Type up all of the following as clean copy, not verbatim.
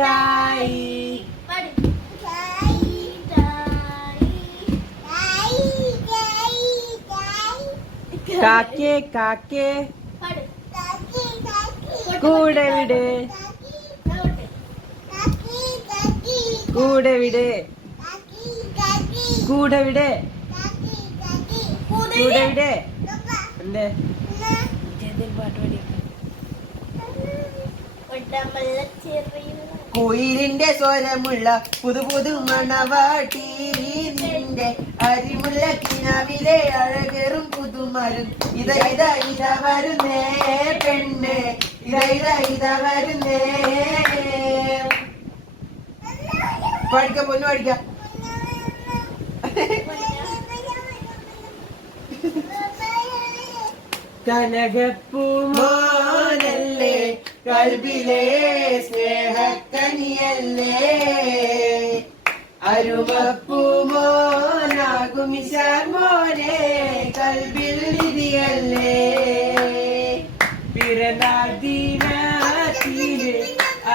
മിഠായി കാക്കേ കാക്കേ കൂടെ വിട് കൂടെ വിട് കൂടെ വിട് കൂടെ വിട് എന്തേ പാട്ട് പാടി കുയിലിന്റെ സ്വരമുള്ള പുതു പുതു മണവാട്ടി നിന്റെ അരിമുള്ള കിനാവിലെ അഴകേറും പുതുമരും ഇത ഇത ഇത വരുന്നേ പെണ്ണ് ഇത ഇത ഇത വരുന്നേ പഠിക്ക പൊന്നു പഠിക്ക കനകപ്പൂമാനല്ലേ കൽബിലെ സ്നേഹക്കനിയല്ലേ അരുമപ്പൂമോനാകുമിശാൻ മോനെ കൽബിൽ നിധിയല്ലേ പിറന്നാൾ ദിനത്തിലെ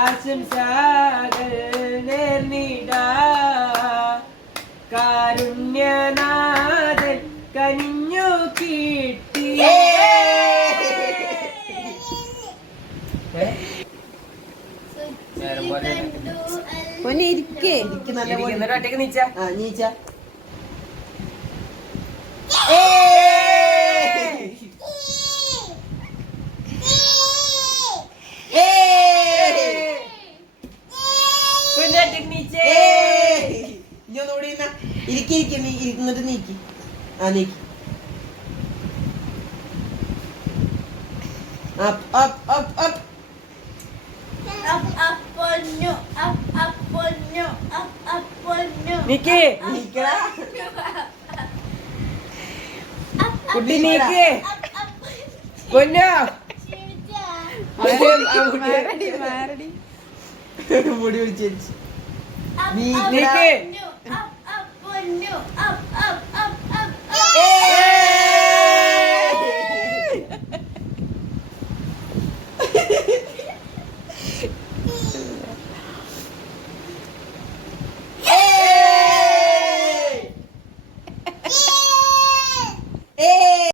ആശംസകൾ നേർന്നിടാ കാരുണ്യനാഥൻ കനിഞ്ഞു കിട്ടിയേ ഒറ്റക്ക് നീച്ച നീച്ച ഇഞ്ഞൊന്നുകൂടി ഇരിക്കിരിക്കുന്നു ഇരുന്നിട്ട് നീക്കി ആ നീക്കി up up up up Niki Nikra Kudi Niki Ponno Maradi Maradi Mudi ulichirichu Niki Ponno up